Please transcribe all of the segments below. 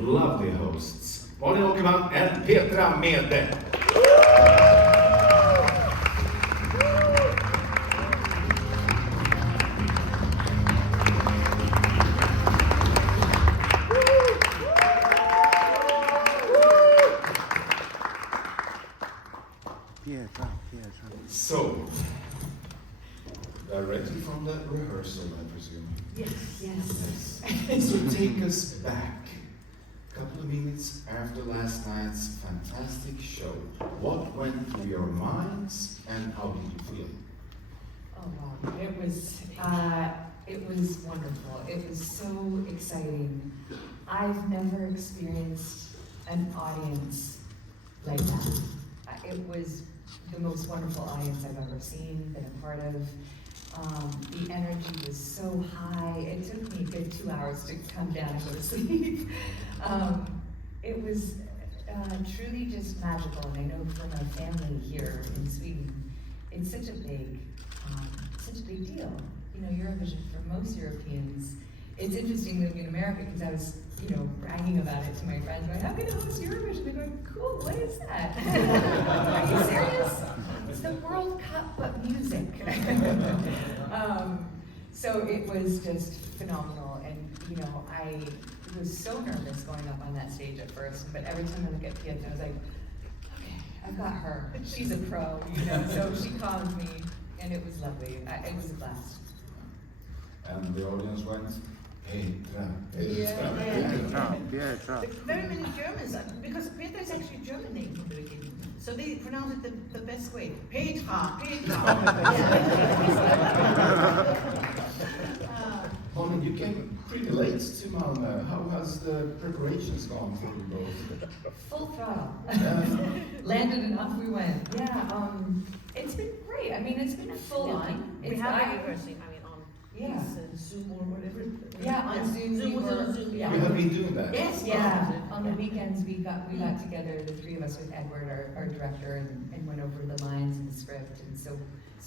lovely hosts, Malin Åkerman and Petra Mede. So, they're ready from the rehearsal, I presume. Yes. So take us back a couple of minutes after last night's fantastic show. What went through your minds and how did you feel? Oh wow, it was wonderful. It was so exciting. I've never experienced an audience like that. It was the most wonderful audience I've ever seen, been a part of. The energy was so high. It took me a good 2 hours to come down and go to sleep. It was truly just magical, and I know for my family here in Sweden, it's such a big deal. You know, Eurovision for most Europeans. It's interesting living in America because I was, bragging about it to my friends. Going, I'm going to host Eurovision. They're going, cool. What is that? Are you serious? It's the World Cup, but music. So it was just phenomenal, and I was so nervous going up on that stage at first. But every time I look at Petra, I was like, okay, I've got her. She's a pro, So she calmed me, and it was lovely. It was a blast. And the audience went, Petra. Very many Germans, because Petra is actually a German name from the beginning. So they pronounce it the best way. Petra. Malin, you came pretty late to Malmö. How has the preparations gone for you both? Full throttle. Landed and off we went. Yeah, it's been great. I mean, it's been full on. We have been rehearsing, on Zoom or whatever. Yeah, on Zoom. Zoom. Yeah. We have been doing that. Yes. Yeah. On the weekends, we got together, the three of us with Edward, our director, and went over the lines and the script, and so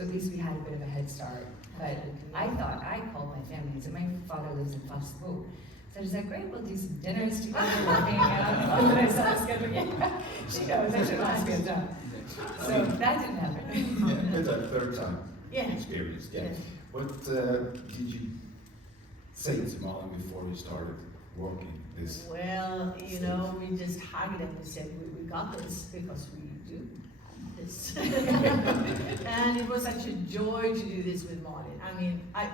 at least we had a bit of a head start. But I called my family and said, my father lives in Fastbo. So I was like, great, we'll do some dinners together, we'll hang out. And then I saw the schedule, she knows, I should ask it done. So that didn't happen. It's a third time experience. Yeah. Yes. What did you say to Malin before you started working this? Well, we just hugged and we said, we got this because we do this. And it was such a joy to do this with Malin. I mean, I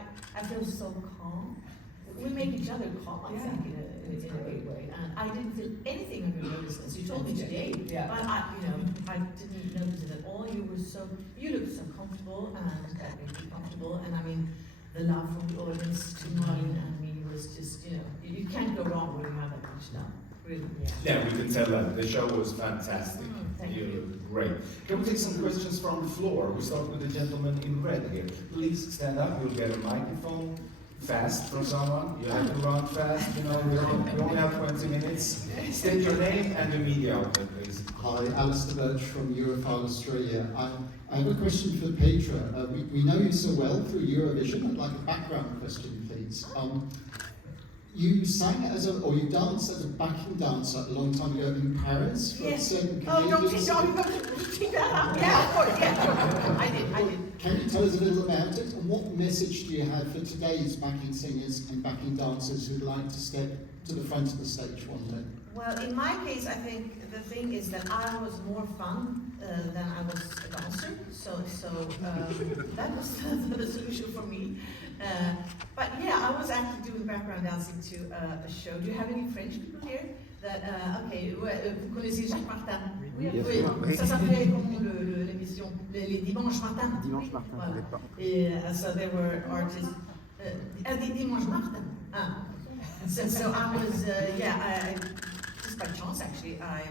feel so calm. We make each other calm, I think, in a great way. And I didn't feel anything of your nervousness. You told me today, but I didn't notice it at all. You looked so comfortable, and that made me comfortable. And I mean, the love from the audience to Malin and me was just, you can't go wrong when you have that much love. Really. Yeah, we can tell that. The show was fantastic. Thank You you. looked great. Can we take some questions from the floor? We start with the gentleman in red here. Please stand up. You'll get a microphone fast from someone. You have to run fast. We only have 20 minutes. State your name and your media outlet, please. Hi, Alistair Birch from Europhile Australia. I have a question for Petra. We know you so well through Eurovision. I'd like a background question, please. You sang you danced as a backing dancer a long time ago in Paris for certain Canadians. Oh, don't take that up. Yeah, of course. Yeah, sure. I did. Can you tell us a little about it? And what message do you have for today's backing singers and backing dancers who'd like to step to the front of the stage one day? Well, in my case, I think the thing is that I was more fun than I was a dancer. So that was the solution for me. But yeah, I was actually doing background dancing to a show. Do you have any French people here? Vous connaissez Jacques Martin? Oui. Ça s'appelait comme l'émission les dimanches matins. Dimanche Martin, je connais pas. Et so there were artists. Dimanche Martin. So I was, I just by chance actually, I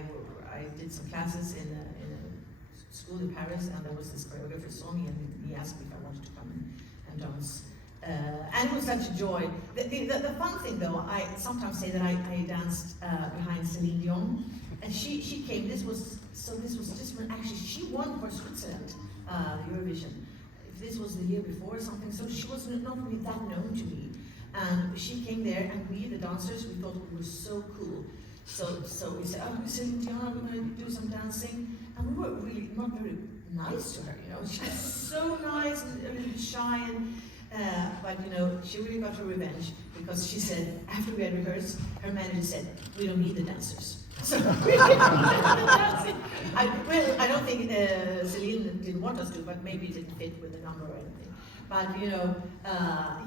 did some classes in a school in Paris, and there was this choreographer saw me, and he asked me if I wanted to come and dance. And it was such a joy. The fun thing though, I sometimes say that I danced behind Celine Dion, and she came. This was just when actually she won for Switzerland Eurovision. This was the year before or something, so she was not really that known to me. And she came there, and we, the dancers, we thought we were so cool. So we said, oh, Diana, we're going to do some dancing. And we were really not very nice to her, you know. She was so nice and a little bit shy, but you know, she really got her revenge because she said, after we had rehearsed, her manager said, we don't need the dancers. So we didn't need the dancing. I don't think Celine didn't want us to, but maybe it didn't fit with the number or anything. But you know,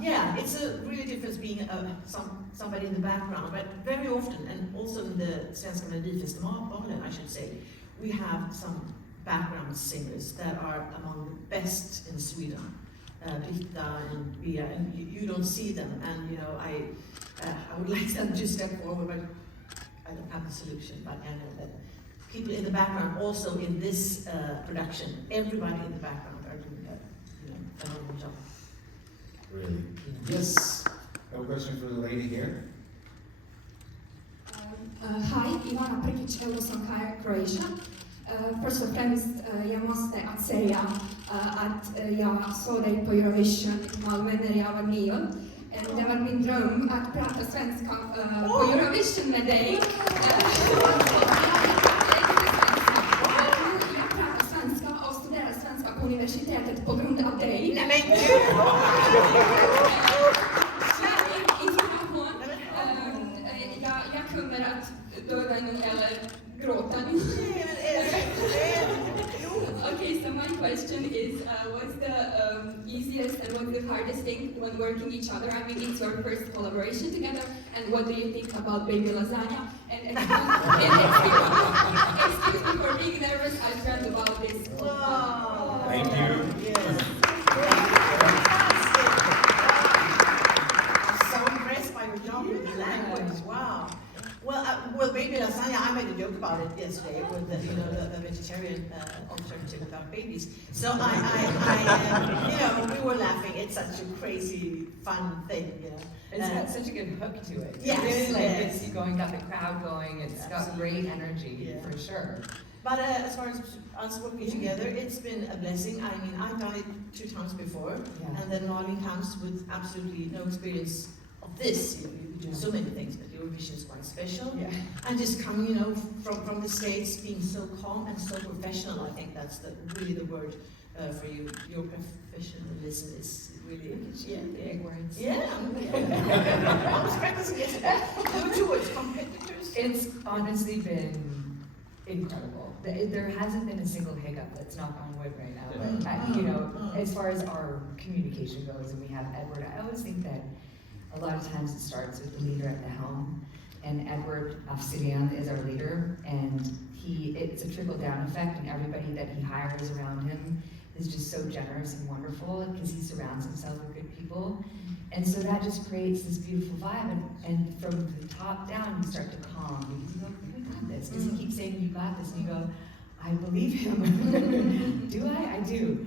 yeah, it's a really difference being somebody in the background. But very often, and also in the Svenska Melodifestivalen, I should say, we have some background singers that are among the best in Sweden. Petra and Bea, and you don't see them. And you know, I would like them to step forward, but I don't have the solution. But I know that people in the background, also in this production, everybody in the background are doing a phenomenal job. Really? Yes. I have a question for the lady here. Hi, Ivana Prkic, Eurosong Croatia. Först och främst, jag måste att säga att jag såg dig på Eurovision i Malmö när jag var 9. Det var min dröm att prata svenska på Eurovision med dig. Jag pratar svenska och studerar svenska på universitetet på grund av dig. Nej men gud! Jag kommer att döda nu eller gråta nu. Okay, so my question is, what's the easiest and what's the hardest thing when working each other? I mean, it's your first collaboration together, and what do you think about baby lasagna? And excuse me for being nervous, I've read about this. Wow. Thank you. Yes. I'm so impressed by your job with the language. Wow. Well, baby lasagna. I made a joke about it yesterday with the vegetarian alternative about babies. So we were laughing. It's such a crazy, fun thing, you know. It's got such a good hook to it. Yes, It's like yes. it's got the crowd going. It's got great energy for sure. But as far as us working together, it's been a blessing. I mean, I've done it 2 times before, and then Malin comes with absolutely no experience of this. You do so many things, but Eurovision is quite special. Yeah. And just coming, you know, from the States, being so calm and so professional. I think that's really the word for you. Your professionalism is really Big words. Yeah. I was practicing yesterday. You two as competitors. It's honestly been incredible. There hasn't been a single hiccup that's knock on wood right now. You know, as far as our communication goes, and we have Edward, I always think that a lot of times it starts with the leader at the helm, and Edward Afsilian is our leader, and it's a trickle-down effect, and everybody that he hires around him is just so generous and wonderful because he surrounds himself with good people. And so that just creates this beautiful vibe, and from the top down you start to calm, because you go, we got this, because he keeps saying, you got this, and you go, I believe him. Do I? I do.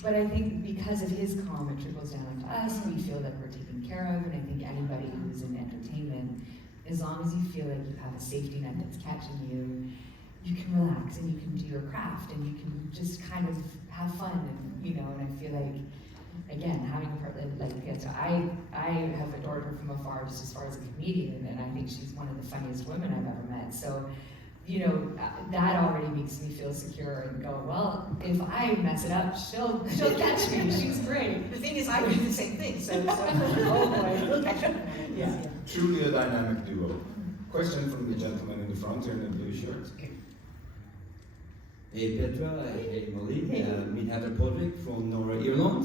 But I think because of his calm, it trickles down to us, we feel that we're taken care of, and I think anybody who's in entertainment, as long as you feel like you have a safety net that's catching you, you can relax, and you can do your craft, and you can just kind of have fun, and you know, and I feel like, again, having a partner like Petra, I have adored her from afar, just as far as a comedian, and I think she's one of the funniest women I've ever met. So, you know, that already makes me feel secure and go, well, if I mess it up, she'll catch me. She's great. The thing is, I do the same thing. So Oh boy, we'll catch up. Yeah. Truly a dynamic duo. Question from the gentleman in the front here in the blue shirt. Hey Petra, hey Malin, min heter Podvik från norra Irland.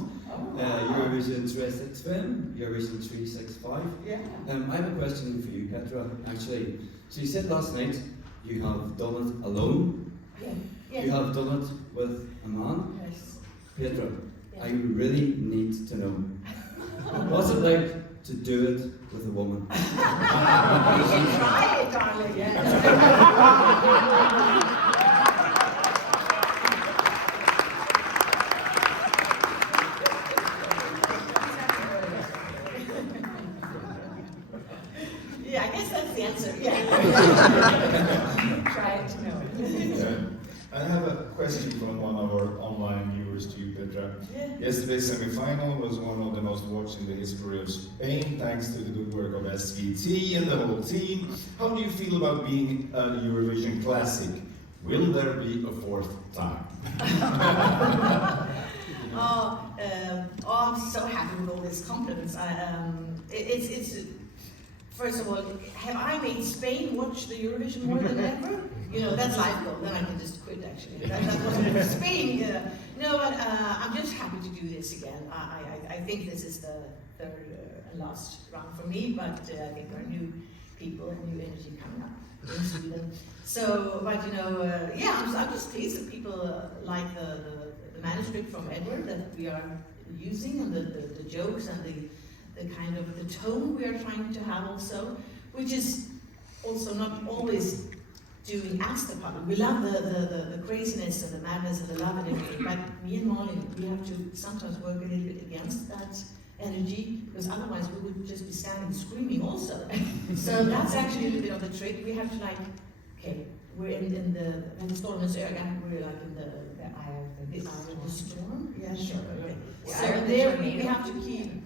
Eurovision 365, Eurovision 365. Yeah. I have a question for you, Petra. Actually, so you said last night you have done it alone. Yeah. You have done it with a man. Yes. Petra, Yeah. I really need to know, what's it like to do it with a woman? You should try it, darling. Yeah, I guess that's the answer. Yeah. Try it to know it. I have a question from one of our online viewers to you, Petra. Yeah. Yesterday's semi-final was one of the most watched in the history of Spain, thanks to the good work of SVT and the whole team. How do you feel about being a Eurovision classic? Will there be a fourth time? I'm so happy with all these compliments. It's first of all, have I made Spain watch the Eurovision more than ever? You know, that's life goal. Then I can just quit. Actually, that wasn't Spain. No, but I'm just happy to do this again. I think this is the third and last round for me. But I think there are new people and new energy coming up in Sweden. So, but you know, yeah, I'm just pleased that people like the manuscript from Edward that we are using, and the jokes and the kind of the tone we are trying to have also, which is also not always doing as the public. We love the craziness and the madness and the love and everything, but me and Malin, we have to sometimes work a little bit against that energy, because otherwise we would just be standing screaming also. So that's actually a little bit of the trick. We have to like, okay, we're in the stormens öga, we're like in the eye of the storm. Yeah, sure. Okay. Yeah, So there we have to keep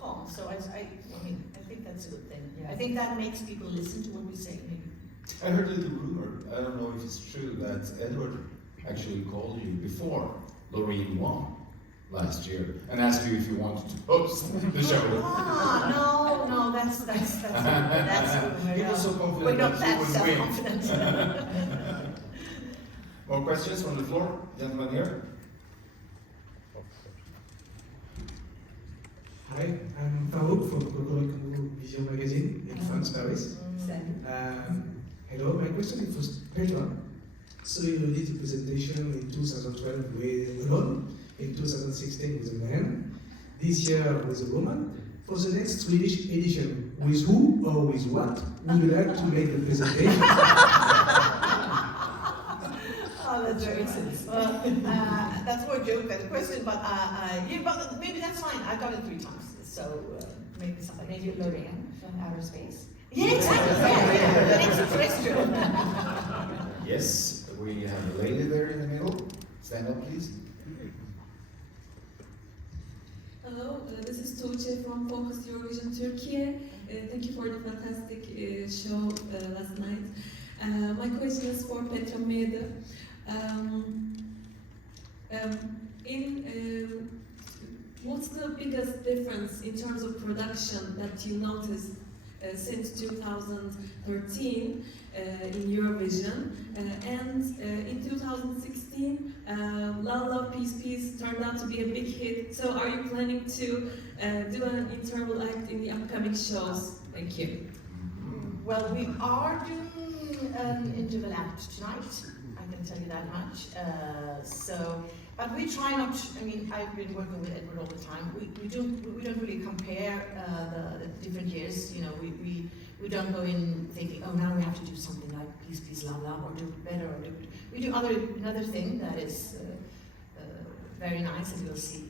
calm. So I mean, I think that's a good thing. Yeah. I think that makes people listen to what we say. Maybe. I heard a little rumor, I don't know if it's true, that Edward actually called you before Loreen won last year and asked you if you wanted to host the show. No, that's rumor. He was so confident We're not that that you would win. self-confident. More questions from the floor? Gentleman here. Hi, I'm Farouk from Eurovision magazine in France, Paris. Hello, my question is for Petra. So you did a presentation in 2012 with alone, in 2016 with a man, this year with a woman. For the next Swedish edition, with who or with what would you like to make the presentation? Oh, that's very interesting. Well, that's more a joke than a question, but yeah, but maybe that's fine. I've done it 3 times, so maybe something. Maybe Lorraine from outer space. Yeah, exactly. Yeah. The extraterrestrial. Yes, we have a lady there in the middle. Stand up, please. Hello, this is Tuğçe from Focus Eurovision Turkey. Thank you for the fantastic show last night. My question is for Petra Mede. What's the biggest difference in terms of production that you noticed since 2013 in Eurovision? And in 2016, Love Love Peace Peace turned out to be a big hit. So are you planning to do an interval act in the upcoming shows? Thank you. Well, we are doing an interval act tonight. I can tell you that much. But we try not. I mean, I've been working with Edward all the time. We don't really compare the different years. You know, we don't go in thinking, oh, now we have to do something like Please Please Love Love, or do it better, or do it. We do another thing that is very nice, as you'll see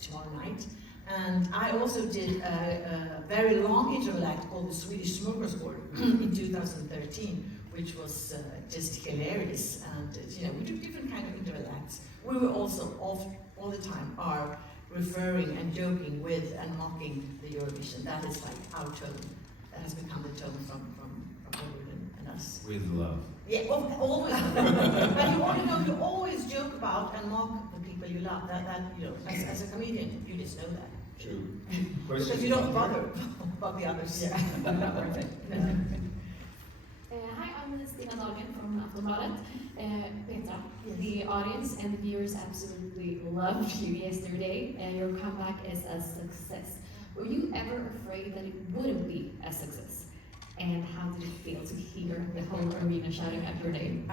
tomorrow night. And I also did a very long interval act called the Swedish Smorgasbord in 2013, which was just hilarious. And you know, we do different kind of interval acts. We were also all the time are referring and joking with and mocking the Eurovision. That is like our tone. That has become the tone from Edward and us. With love. Yeah, always. But you always joke about and mock the people you love. That you know, as a comedian, you just know that. True. Because you don't bother about the others. Yeah. Not worth it. Hi, I'm Stina Dahlgren from Aftonbladet. Petra, Yes. the audience and viewers absolutely loved you yesterday, and your comeback is a success. Were you ever afraid that it wouldn't be a success? And how did it feel to hear the whole arena shouting out your name?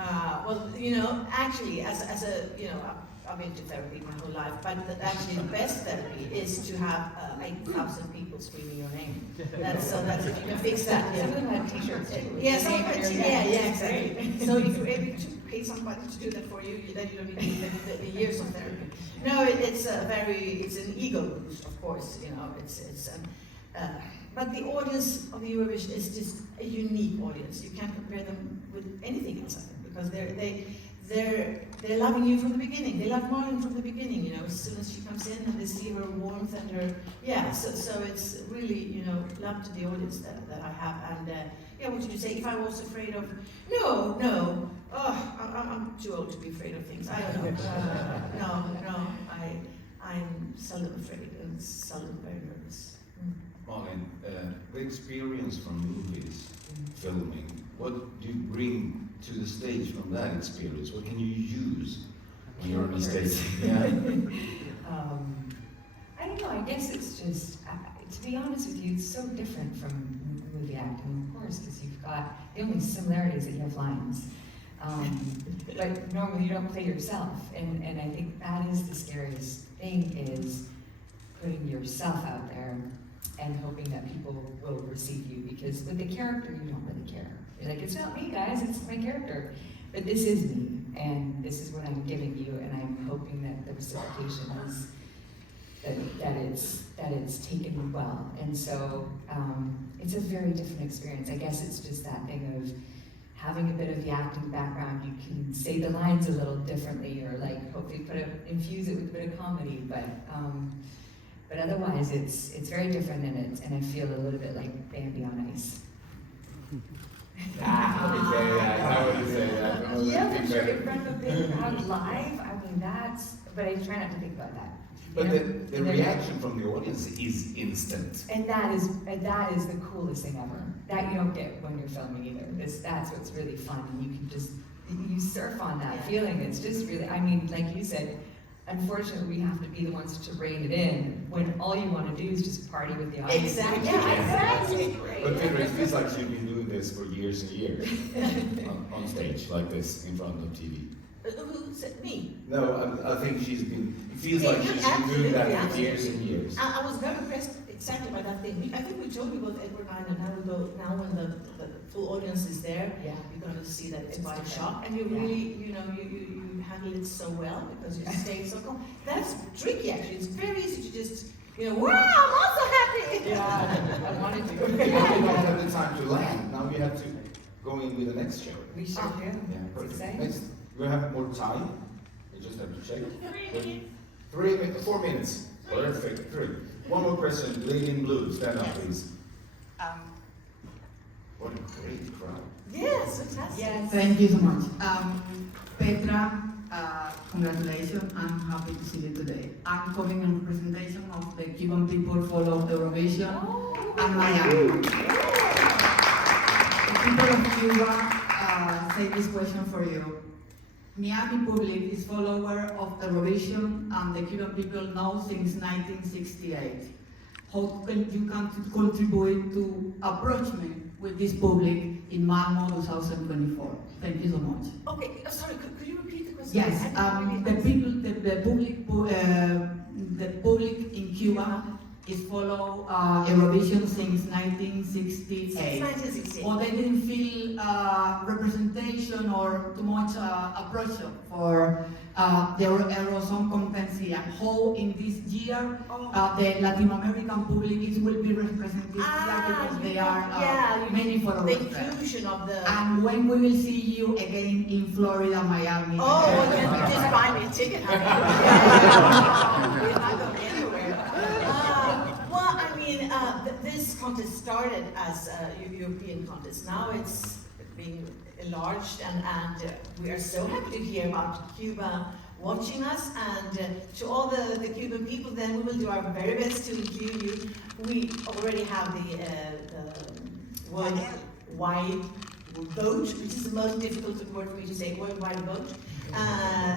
Well, you know, actually, as a, you know, I've been to therapy my whole life, but actually the best therapy is to have 8,000 people screaming your name. That's if you can fix that. Some of them have t-shirts too. with Yeah, the name of your guest. yeah, exactly. So if you're able to pay somebody to do that for you, then you don't need the years of therapy. No, it's an ego boost, of course. You know, but the audience of the Eurovision is just a unique audience. You can't compare them with anything else, I think, because they're loving you from the beginning. They love Malin from the beginning, you know, as soon as she comes in and they see her warmth and her, yeah, so it's really, you know, love to the audience that I have. And yeah, what did you say? If I was afraid of, no, I'm too old to be afraid of things. I don't know. No, I'm seldom afraid and seldom very nervous. Malin, the experience from movies, filming, what do you bring to the stage from that experience? What can you use when you're on the stage? Yeah. I don't know, I guess it's just, to be honest with you, it's so different from movie acting, of course, because you've got, the only similarity is that you have lines. But normally you don't play yourself, and I think that is the scariest thing, is putting yourself out there and hoping that people will receive you, because with the character you don't really care. You're like, it's not me guys, it's my character. But this is me, and this is what I'm giving you, and I'm hoping that the reciprocation is that it's taken well. And so it's a very different experience. I guess it's just that thing of having a bit of the acting background, you can say the lines a little differently, or like hopefully infuse it with a bit of comedy, but otherwise it's very different, and I feel a little bit like Bambi on ice. How would you say that? How would you say that? Yeah, for sure, in front of a big crowd live, I mean but I try not to think about that. But the reaction from the audience is instant. And that is the coolest thing ever. That you don't get when you're filming either. That's what's really fun. And you can just, you surf on that feeling. It's just really, I mean, like you said, unfortunately we have to be the ones to rein it in when all you want to do is just party with the audience. Exactly. Yeah, exactly. Great. But Petra, it feels like you've been doing this for years and years on stage like this in front of TV. Who said me? No, I think she's been, it feels like she's been doing that for years and years. I was very impressed exactly by that thing. I think we told you about Edward Nine, and now when the full audience is there, Yeah. you're going to see that it's by different. shock, and you really, you know, you handle it so well because you stay so calm. That's tricky actually. It's very easy to just, you know, wow, I'm also happy. Yeah, I wanted to. You don't have the time to land. Now you have to go in with the next show. We sure do. Yeah, perfect. Exciting. Next, we have more time. We just have to check. 3 minutes. 3 minutes, 4 minutes. Perfect. 3. One more question. Lady in blue, stand up, please. What a great crowd. Yes, fantastic. Yes. Thank you so much. Petra, congratulations. I'm happy to see you today. I'm coming in representation of the Cuban people follow Eurovision and Miami. The people of Cuba say this question for you. Miami public is follower of Eurovision and the Cuban people know since 1968. How can you contribute to approachment with this public in Malmo 2024? Thank you so much. Okay, sorry, could you repeat the question? Yes, the public in Cuba is follow Eurovision since 1968. Since 1968. Or they didn't feel representation or too much approach for the Eurozone competency, and how in this year the Latin American public will be represented here because they are many followers. The inclusion of the... And when we will see you again in Florida, Miami. Oh, well, just buy me a ticket. We're not going anywhere. Well, I mean, this contest started as a European contest. Now it's being enlarged, and we are so happy to hear about Cuba watching us, and to all the Cuban people, then we will do our very best to include you. We already have the worldwide vote, which is the most difficult word for me to say, worldwide vote.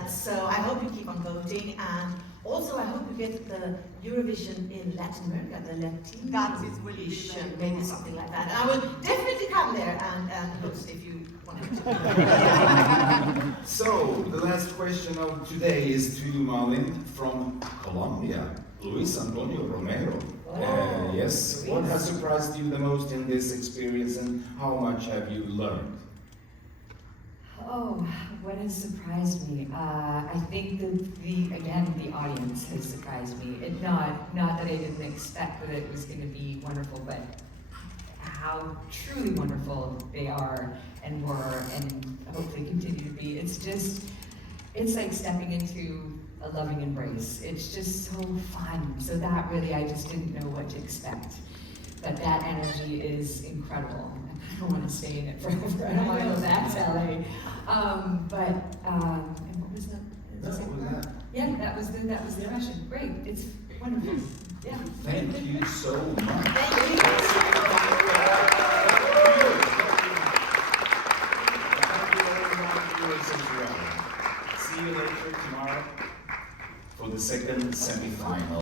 So I hope you keep on voting, and also I hope you get the Eurovision in Latin America, the Latino Eurovision, maybe something like that. And I will definitely come there and host if you want to. So, the last question of today is to you, Malin, from Colombia, Luis Antonio Romero. Yes, what has surprised you the most in this experience, and how much have you learned? Oh, what has surprised me? I think the audience has surprised me. Not that I didn't expect that it was going to be wonderful, but how truly wonderful they are and were, and hopefully continue to be. It's just it's like stepping into a loving embrace. It's just so fun. So that really, I just didn't know what to expect. But that energy is incredible. I don't want to stay in it forever. I don't want to go back to LA. And what was that? Yeah, that was the question. Great, it's wonderful. Yeah. Thank you so much. See you later tomorrow for the second semi-final.